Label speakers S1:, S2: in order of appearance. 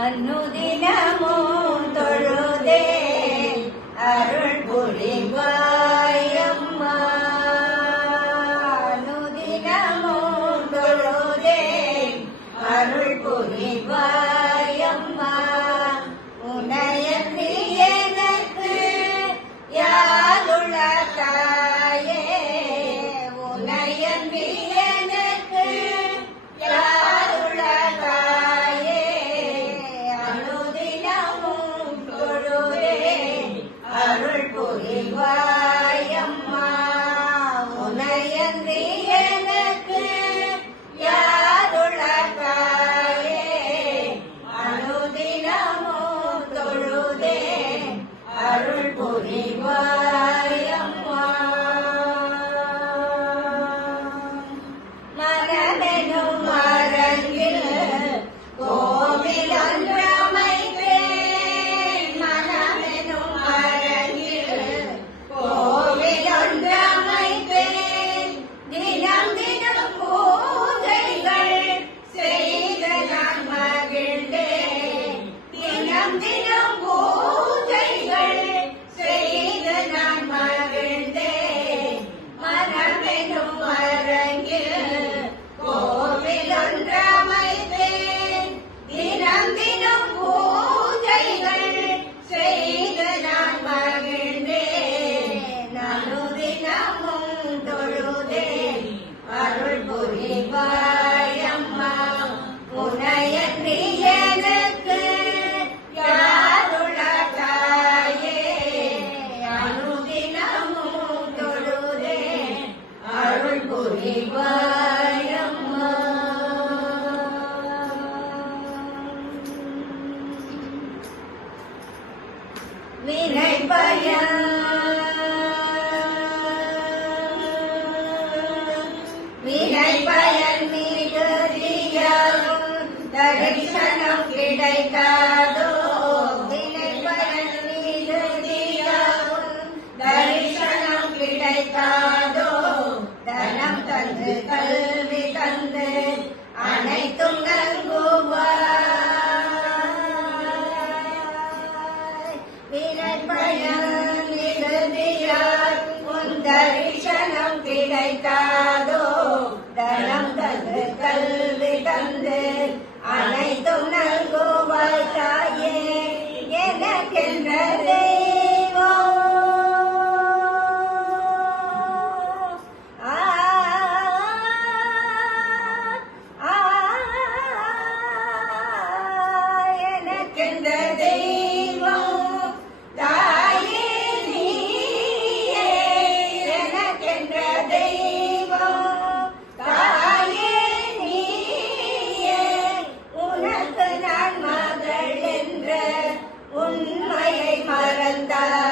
S1: anudinamu toro. grande. Venga. கிடைத்தாத உன் மறந்தார்